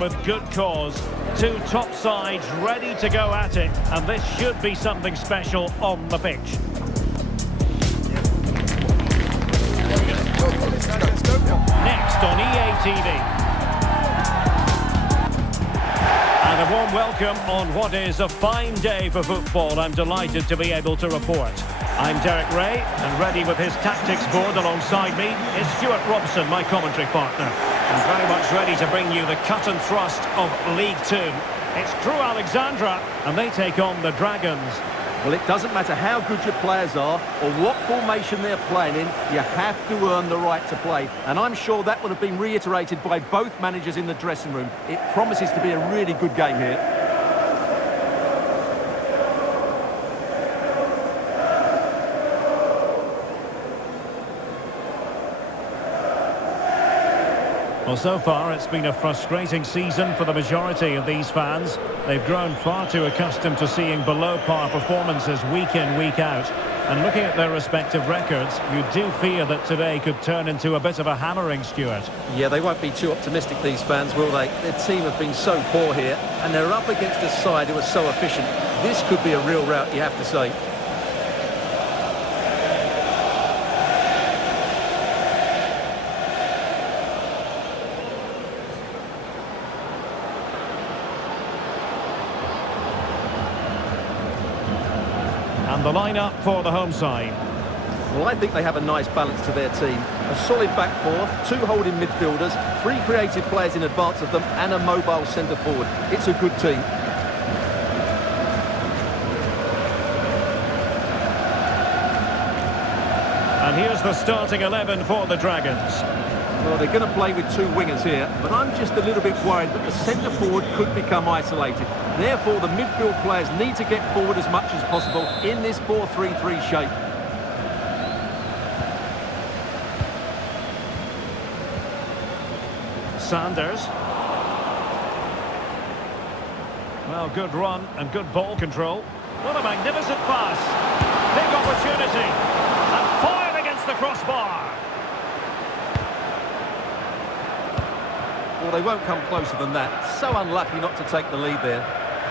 With good cause, two top sides ready to go at it, and this should be something special on the pitch. Next on EA TV. And a warm welcome on what is a fine day for football. I'm delighted to be able to report. I'm Derek Ray, and ready with his tactics board alongside me is Stuart Robson, my commentary partner. And very much ready to bring you the cut and thrust of League Two. It's Crewe Alexandra, and they take on the Dragons. Well, it doesn't matter how good your players are or what formation they're playing in, you have to earn the right to play. And I'm sure that would have been reiterated by both managers in the dressing room. It promises to be a really good game here. Well, so far it's been a frustrating season for the majority of these fans. They've grown far too accustomed to seeing below-par performances week in, week out. And looking at their respective records, you do fear that today could turn into a bit of a hammering, Stuart. Yeah, they won't be too optimistic, these fans, will they? Their team have been so poor here, and they're up against a side who are so efficient. This could be a real rout, you have to say. And the lineup for the home side. Well, I think they have a nice balance to their team. A solid back four, two holding midfielders, three creative players in advance of them, and a mobile centre forward. It's a good team. And here's the starting 11 for the Dragons. Well, they're going to play with two wingers here, but I'm just a little bit worried that the centre forward could become isolated. Therefore, the midfield players need to get forward as much as possible in this 4-3-3 shape. Sanders. Well, good run and good ball control. What a magnificent pass. Big opportunity. And fired against the crossbar. Well, they won't come closer than that. So unlucky not to take the lead there.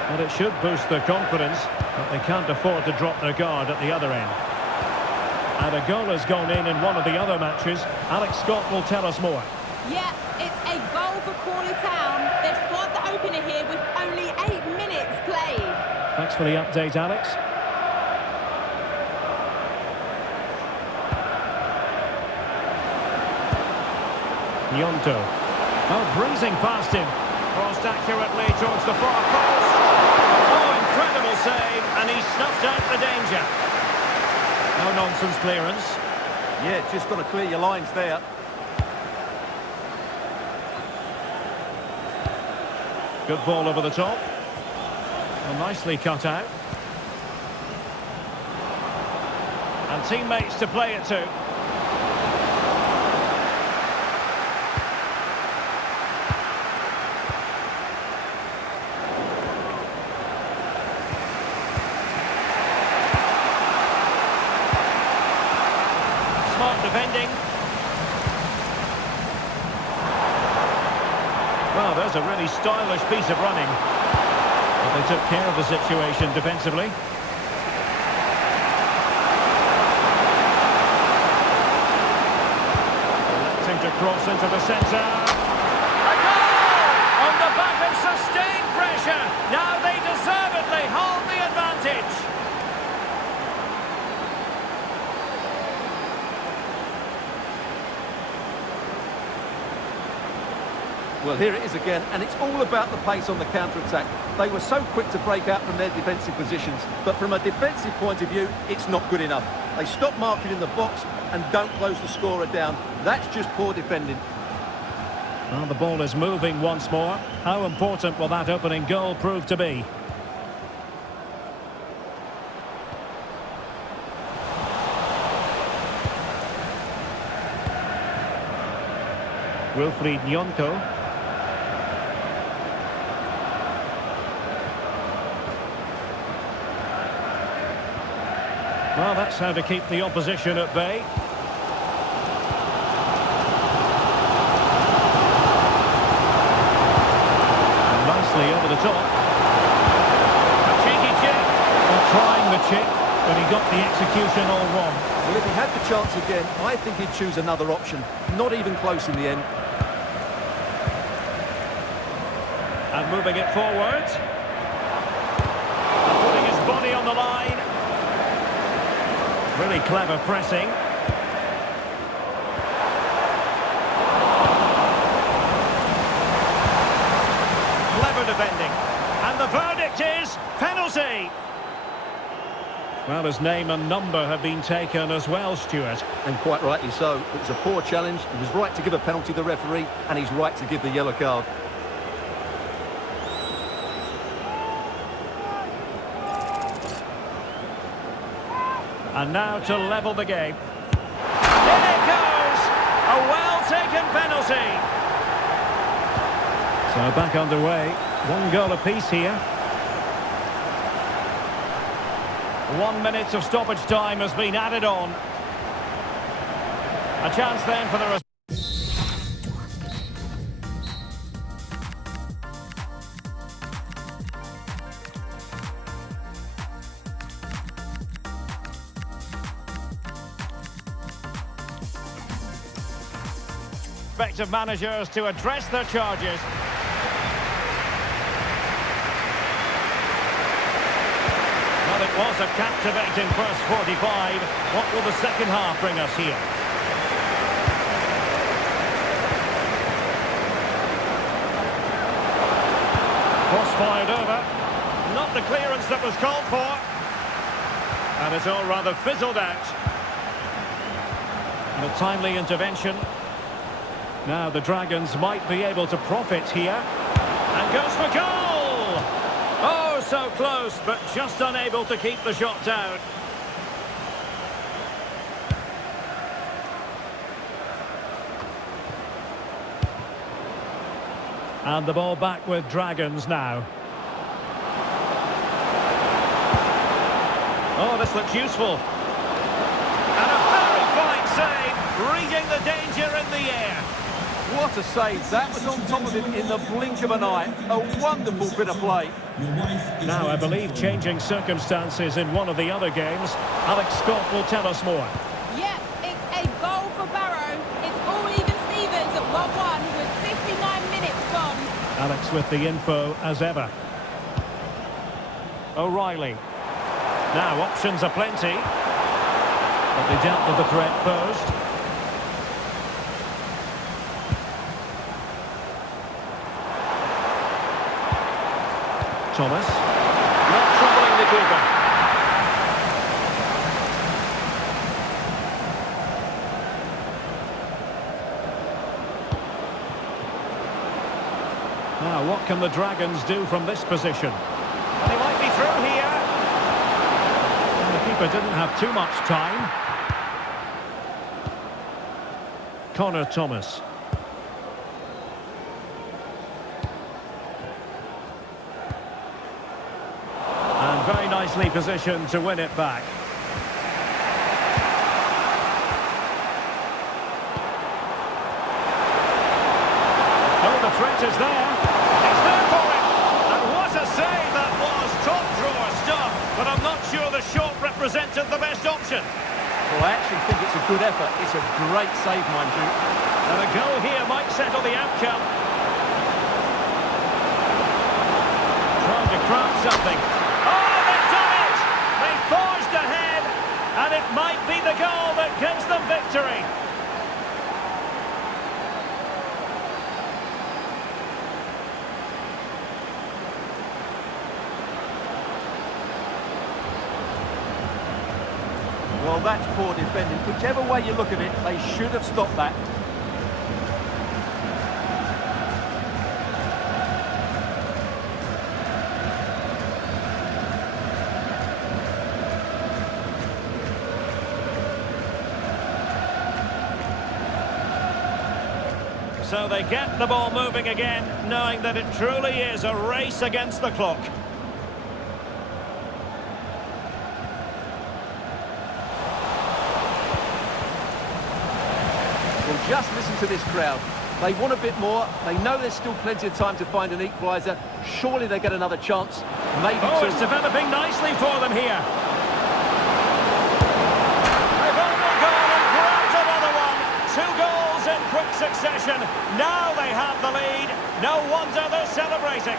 Well, it should boost their confidence, but they can't afford to drop their guard at the other end. And a goal has gone in one of the other matches. Alex Scott will tell us more. Yeah, it's a goal for Crawley Town. They've scored the opener here with only 8 minutes played. Thanks for the update, Alex. Gnonto. Oh, breezing past him. Crossed accurately towards the far post. Oh, incredible save, and he snuffed out the danger. No nonsense clearance. Yeah, just got to clear your lines there. Good ball over the top. Well, nicely cut out. And teammates to play it to. Defending. Well, there's a really stylish piece of running. But they took care of the situation defensively. Electing to cross into the centre. A goal! On the back of sustained pressure. Now they deservedly hold the advantage. Well, here it is again, and it's all about the pace on the counter-attack. They were so quick to break out from their defensive positions, but from a defensive point of view, it's not good enough. They stop marking in the box and don't close the scorer down. That's just poor defending. Well, the ball is moving once more. How important will that opening goal prove to be? Wilfried Gnonto. Well, that's how to keep the opposition at bay. top. A cheeky chip. Well, trying the chip, but he got the execution all wrong. Well, if he had the chance again, I think he'd choose another option. Not even close in the end. And moving it forward. And putting his body on the line. Really clever pressing. Clever defending. And the verdict is penalty. Well, his name and number have been taken as well, Stuart. And quite rightly so. It was a poor challenge. He was right to give a penalty to the referee, and he's right to give the yellow card. And now to level the game. In it goes! A well-taken penalty. So back underway. One goal apiece here. 1 minute of stoppage time has been added on. A chance then for the... respective managers to address their charges. Well, it was a captivating first 45. What will the second half bring us here? Cross fired over. Not the clearance that was called for. And it's all rather fizzled out. And a timely intervention. Now the Dragons might be able to profit here. And goes for goal! Oh, so close, but just unable to keep the shot down. And the ball back with Dragons now. Oh, this looks useful. And a very fine save, reading the danger in the air. What a save. That was on top of him in the blink of an eye. A wonderful bit of play. Now, I believe changing circumstances in one of the other games. Alex Scott will tell us more. Yep, it's a goal for Barrow. It's all even Stevens at 1-1 with 59 minutes gone. Alex with the info as ever. O'Reilly. Now, options are plenty. But they dealt with the threat posed. Thomas. Not troubling the keeper. Now, what can the Dragons do from this position? And he might be through here. And the keeper didn't have too much time. Connor Thomas. Very nicely positioned to win it back. Oh, the threat is there. It's there for him. And what a save that was. Top drawer stuff. But I'm not sure the shot represented the best option. Well, I actually think it's a good effort. It's a great save, mind you. And a goal here might settle the outcome. Trying to craft something. Forged ahead, and it might be the goal that gives them victory. Well, that's poor defending. Whichever way you look at it, they should have stopped that. So they get the ball moving again, knowing that it truly is a race against the clock. Well, just listen to this crowd. They want a bit more. They know there's still plenty of time to find an equaliser. Surely they get another chance. Maybe two. It's developing nicely for them here. They've opened the goal and grabbed another one. 2 goals in quick succession. Now they have the lead. No wonder they're celebrating.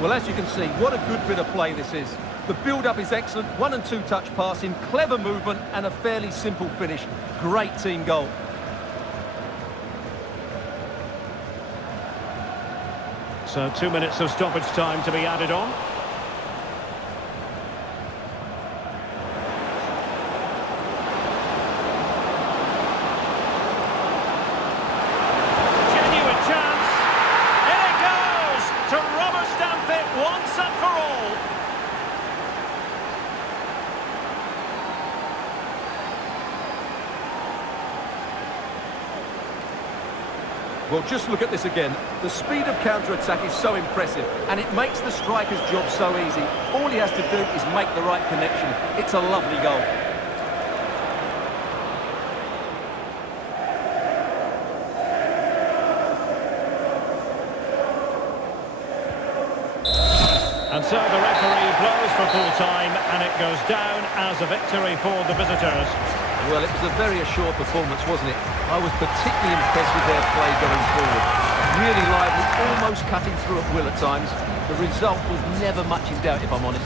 Well, as you can see, what a good bit of play this is. The build-up is excellent, 1 and 2 touch passing, clever movement and a fairly simple finish. Great team goal. So 2 minutes of stoppage time to be added on. Genuine chance. In it goes to rubber stamp it once and for all. Well, just look at this again. The speed of counter-attack is so impressive, and it makes the striker's job so easy. All he has to do is make the right connection. It's a lovely goal. And so the referee blows for full time, and it goes down as a victory for the visitors. Well, it was a very assured performance, wasn't it? I was particularly impressed with their play going forward. Really lively, almost cutting through at will at times. The result was never much in doubt, if I'm honest.